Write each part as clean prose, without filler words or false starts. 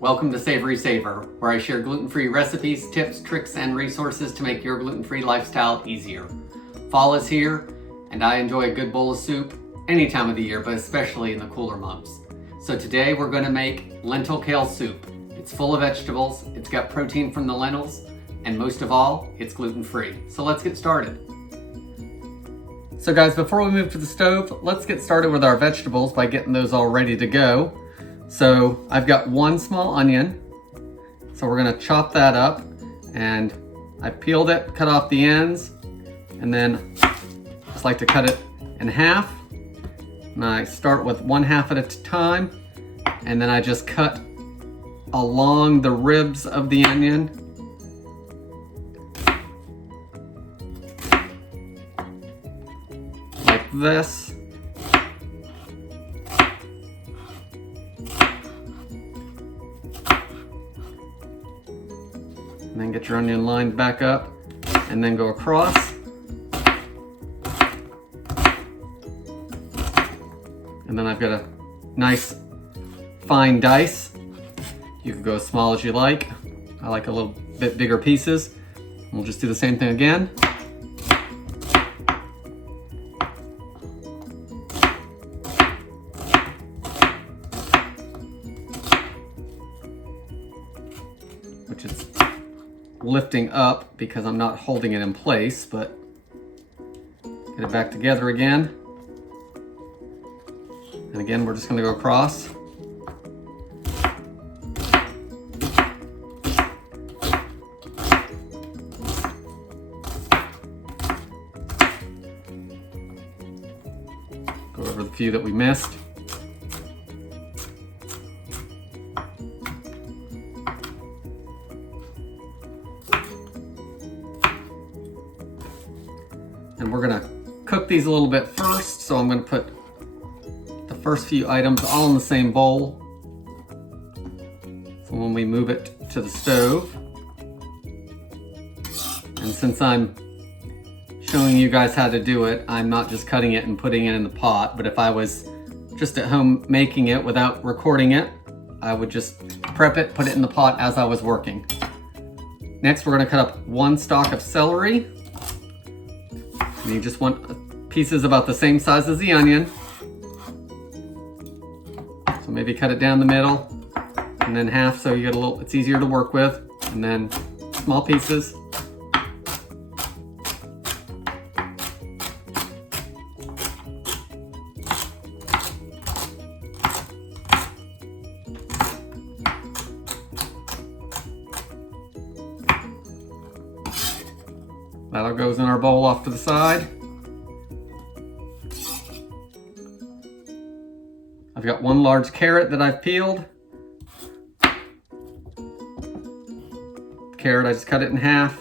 Welcome to SavorySaver, where I share gluten-free recipes, tips, tricks, and resources to make your gluten-free lifestyle easier. Fall is here, and I enjoy a good bowl of soup any time of the year, but especially in the cooler months. So today we're going to make lentil kale soup. It's full of vegetables, it's got protein from the lentils, and most of all, it's gluten-free. So let's get started. So guys, before we move to the stove, let's get started with our vegetables by getting those all ready to go. So I've got one small onion, so we're gonna chop that up, and I peeled it, cut off the ends, and then just like to cut it in half. And I start with 1/2 at a time, and then I just cut along the ribs of the onion. Like this. And then get your onion lined back up and then go across. And then I've got a nice fine dice. You can go as small as you like. I like a little bit bigger pieces. We'll just do the same thing again. Which is lifting up because I'm not holding it in place, but get it back together again. And again, we're just going to go across. Go over the few that we missed. And we're gonna cook these a little bit first, so I'm gonna put the first few items all in the same bowl. So when we move it to the stove, and since I'm showing you guys how to do it, I'm not just cutting it and putting it in the pot, but if I was just at home making it without recording it, I would just prep it, put it in the pot as I was working. Next, we're gonna cut up 1 stalk of celery. And you just want pieces about the same size as the onion. So maybe cut it down the middle and then half so you get a little, it's easier to work with. And then small pieces. That all goes in our bowl off to the side. I've got 1 large carrot that I've peeled. Carrot, I just cut it in half.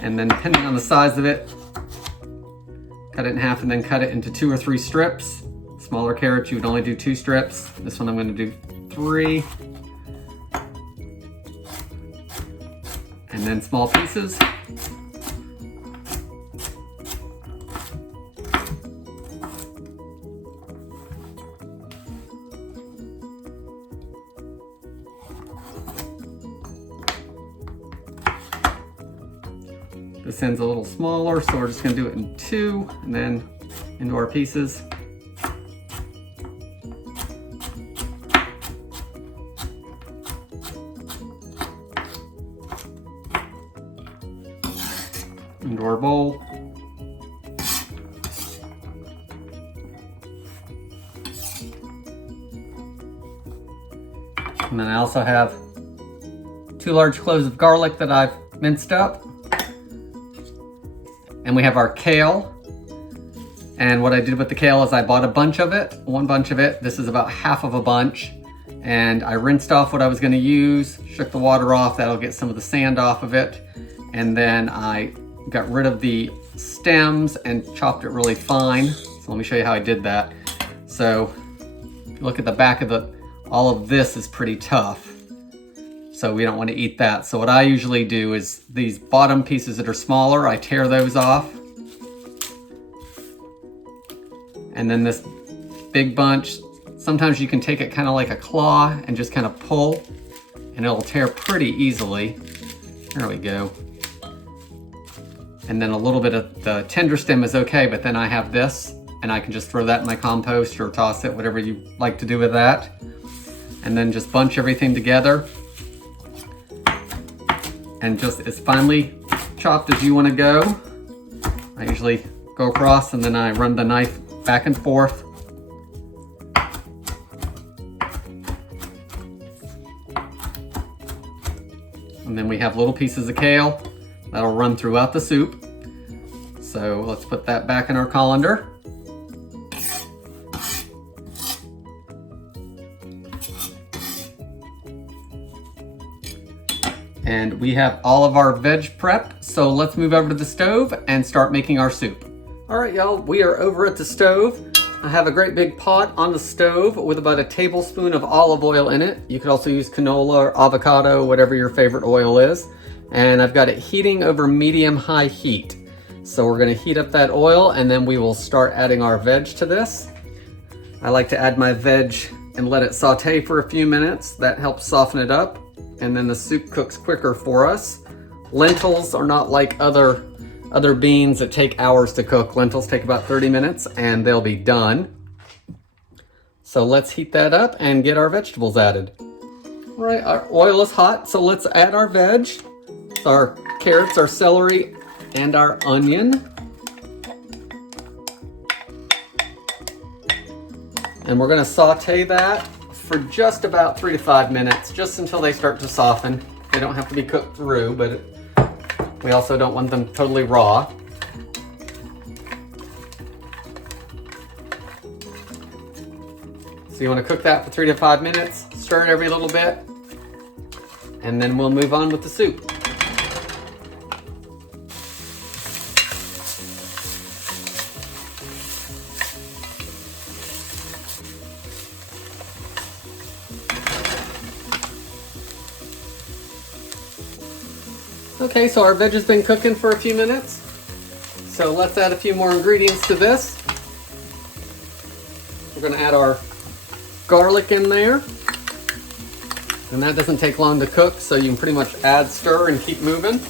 And then depending on the size of it, cut it in half and then cut it into 2 or 3 strips. Smaller carrots, you would only do 2 strips. This one I'm going to do 3. And then small pieces. This end's a little smaller, so we're just going to do it in 2 and then into our pieces. Into our bowl. And then I also have 2 large cloves of garlic that I've minced up. And we have our kale. And what I did with the kale is I bought a bunch of it, 1 bunch of it. This is about half of a bunch. And I rinsed off what I was going to use, shook the water off. That'll get some of the sand off of it. And then I got rid of the stems and chopped it really fine. So let me show you how I did that. So if you look at the back of all of this is pretty tough. So we don't want to eat that. So what I usually do is these bottom pieces that are smaller, I tear those off. And then this big bunch, Sometimes you can take it kind of like a claw and just kind of pull, and it'll tear pretty easily. There we go. And then a little bit of the tender stem is okay, but then I have this, and I can just throw that in my compost or toss it, whatever you like to do with that. And then just bunch everything together. And just as finely chopped as you want to go. I usually go across and then I run the knife back and forth. And then we have little pieces of kale that'll run throughout the soup. So let's put that back in our colander. And we have all of our veg prepped, so let's move over to the stove and start making our soup. All right, y'all, we are over at the stove. I have a great big pot on the stove with about a tablespoon of olive oil in it. You could also use canola or avocado, whatever your favorite oil is. And I've got it heating over medium-high heat. So we're gonna heat up that oil and then we will start adding our veg to this. I like to add my veg and let it saute for a few minutes. That helps soften it up. And then the soup cooks quicker for us. Lentils are not like other beans that take hours to cook. Lentils take about 30 minutes and they'll be done. So let's heat that up and get our vegetables added. All right, our oil is hot, so let's add our veg. Our carrots, our celery, and our onion. And we're gonna saute that for just about 3 to 5 minutes, just until they start to soften. They don't have to be cooked through, but we also don't want them totally raw. So you want to cook that for 3 to 5 minutes, stir it every little bit, and then we'll move on with the soup. Okay, so our veg has been cooking for a few minutes. So let's add a few more ingredients to this. We're gonna add our garlic in there. And that doesn't take long to cook, so you can pretty much add, stir, and keep moving.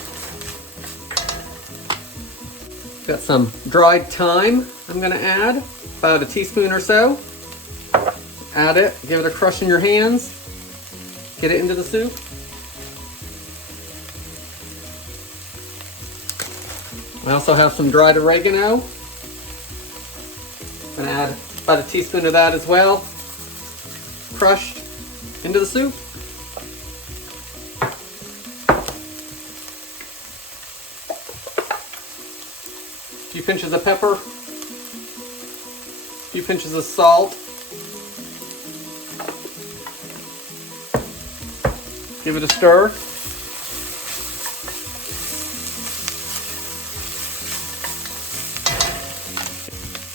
Got some dried thyme I'm gonna add, about a teaspoon or so. Add it, give it a crush in your hands. Get it into the soup. I also have some dried oregano. I'm gonna add about a teaspoon of that as well, crushed into the soup. A few pinches of pepper, a few pinches of salt. Give it a stir.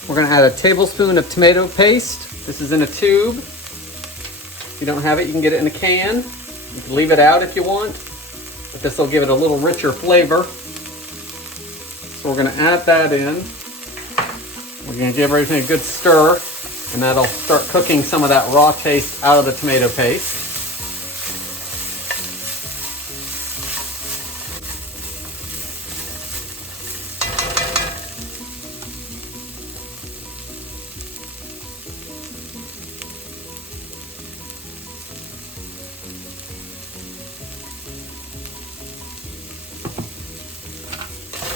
We're gonna add a tablespoon of tomato paste. This is in a tube. If you don't have it, you can get it in a can. You can leave it out if you want, but this will give it a little richer flavor. So we're gonna add that in. We're gonna give everything a good stir, and that'll start cooking some of that raw taste out of the tomato paste.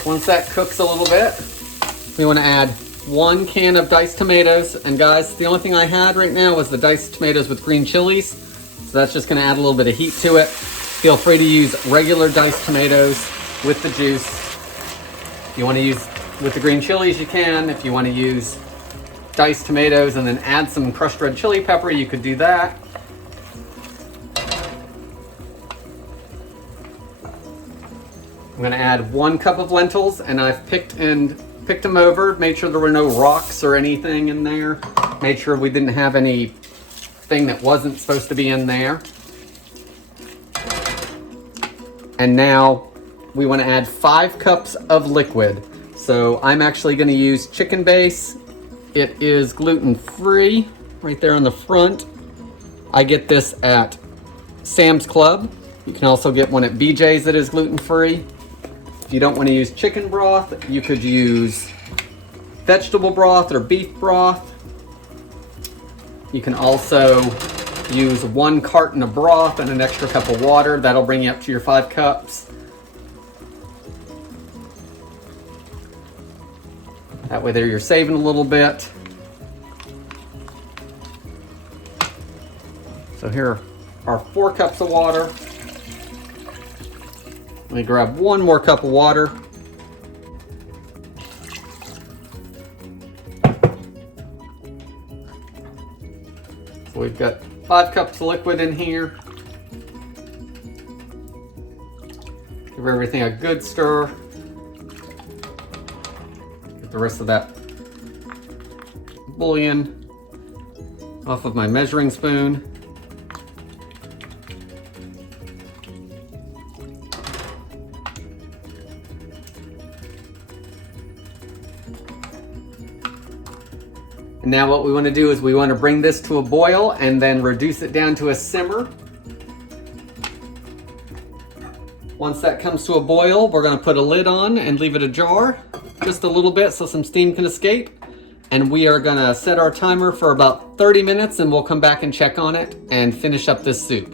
Once that cooks a little bit, we want to add 1 can of diced tomatoes. And guys, the only thing I had right now was the diced tomatoes with green chilies. So that's just going to add a little bit of heat to it. Feel free to use regular diced tomatoes with the juice. If you want to use with the green chilies, you can. If you want to use diced tomatoes and then add some crushed red chili pepper, you could do that. I'm gonna add 1 cup of lentils, and I've picked them over, made sure there were no rocks or anything in there. Made sure we didn't have anything that wasn't supposed to be in there. And now we wanna add 5 cups of liquid. So I'm actually gonna use chicken base. It is gluten-free. right there on the front. I get this at Sam's Club. You can also get one at BJ's that is gluten-free. If you don't want to use chicken broth, you could use vegetable broth or beef broth. You can also use 1 carton of broth and an extra cup of water. That'll bring you up to your 5 cups. That way there you're saving a little bit. So here are 4 cups of water. Let me grab 1 more cup of water. So we've got 5 cups of liquid in here. Give everything a good stir. Get the rest of that bouillon off of my measuring spoon. And now what we want to do is we want to bring this to a boil and then reduce it down to a simmer. Once that comes to a boil, we're going to put a lid on and leave it ajar just a little bit so some steam can escape. And we are going to set our timer for about 30 minutes and we'll come back and check on it and finish up this soup.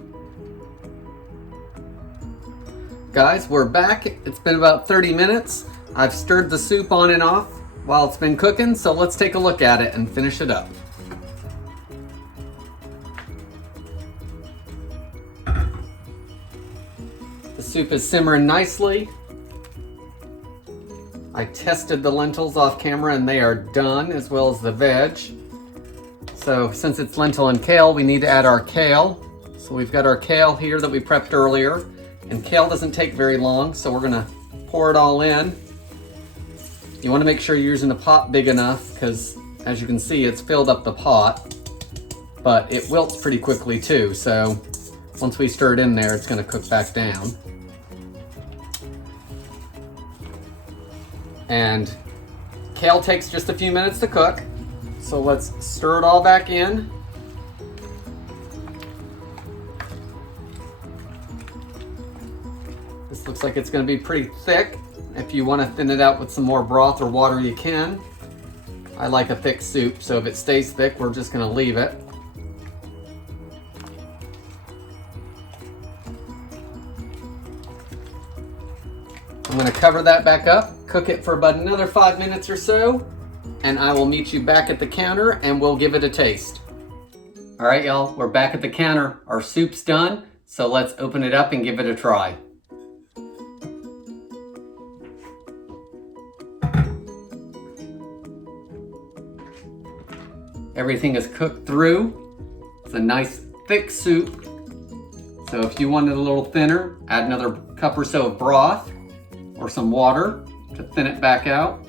Guys, we're back. It's been about 30 minutes. I've stirred the soup on and off while it's been cooking, so let's take a look at it and finish it up. The soup is simmering nicely. I tested the lentils off camera and they are done, as well as the veg. So since it's lentil and kale, we need to add our kale. So we've got our kale here that we prepped earlier, and kale doesn't take very long, so we're gonna pour it all in. You want to make sure you're using a pot big enough because, as you can see, it's filled up the pot, but it wilts pretty quickly too. So once we stir it in there, it's going to cook back down. And kale takes just a few minutes to cook. So let's stir it all back in. This looks like it's going to be pretty thick. If you want to thin it out with some more broth or water, you can. I like a thick soup, so if it stays thick, we're just going to leave it. I'm going to cover that back up, cook it for about another 5 minutes or so, and I will meet you back at the counter and we'll give it a taste. All right, y'all, we're back at the counter. Our soup's done, so let's open it up and give it a try. Everything is cooked through. It's a nice thick soup. So if you want it a little thinner, add another cup or so of broth or some water to thin it back out.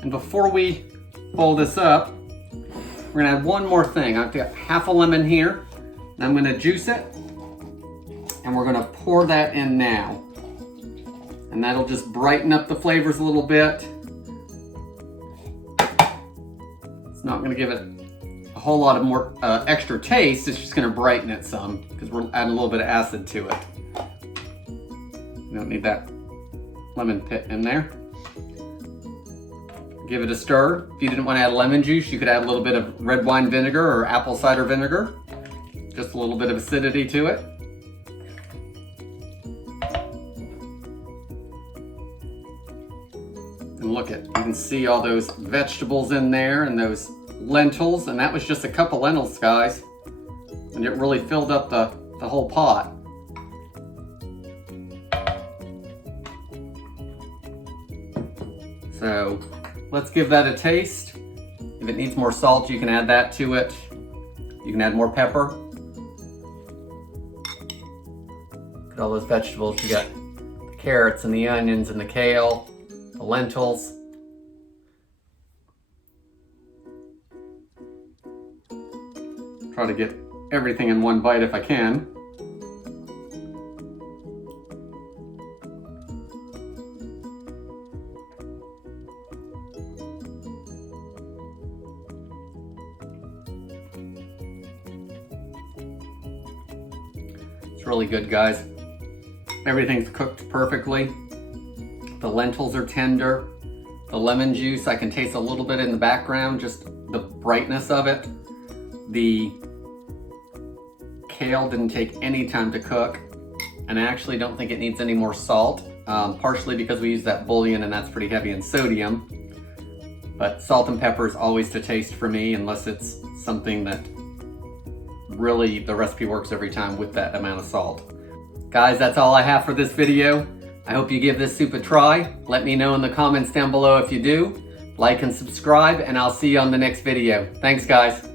And before we boil this up, we're gonna add one more thing. I've got half a lemon here, and I'm gonna juice it, and we're gonna pour that in now. And that'll just brighten up the flavors a little bit. It's not going to give it a whole lot of more extra taste. It's just going to brighten it some because we're adding a little bit of acid to it. You don't need that lemon pit in there. Give it a stir. If you didn't want to add lemon juice, you could add a little bit of red wine vinegar or apple cider vinegar. Just a little bit of acidity to it. And look at, you can see all those vegetables in there and those lentils, and that was just a cup of lentils, guys. And it really filled up the whole pot. So let's give that a taste. If it needs more salt, you can add that to it. You can add more pepper. Look at all those vegetables. You got the carrots and the onions and the kale, the lentils. Try to get everything in one bite if I can. really good, guys. Everything's cooked perfectly. The lentils are tender. The lemon juice, I can taste a little bit in the background, just the brightness of it. The kale didn't take any time to cook, and I actually don't think it needs any more salt, partially because we use that bouillon and that's pretty heavy in sodium. But salt and pepper is always to taste for me, unless it's something that really the recipe works every time with that amount of salt. Guys, that's all I have for this video. I hope you give this soup a try. Let me know in the comments down below if you do. Like and subscribe, and I'll see you on the next video. Thanks, guys.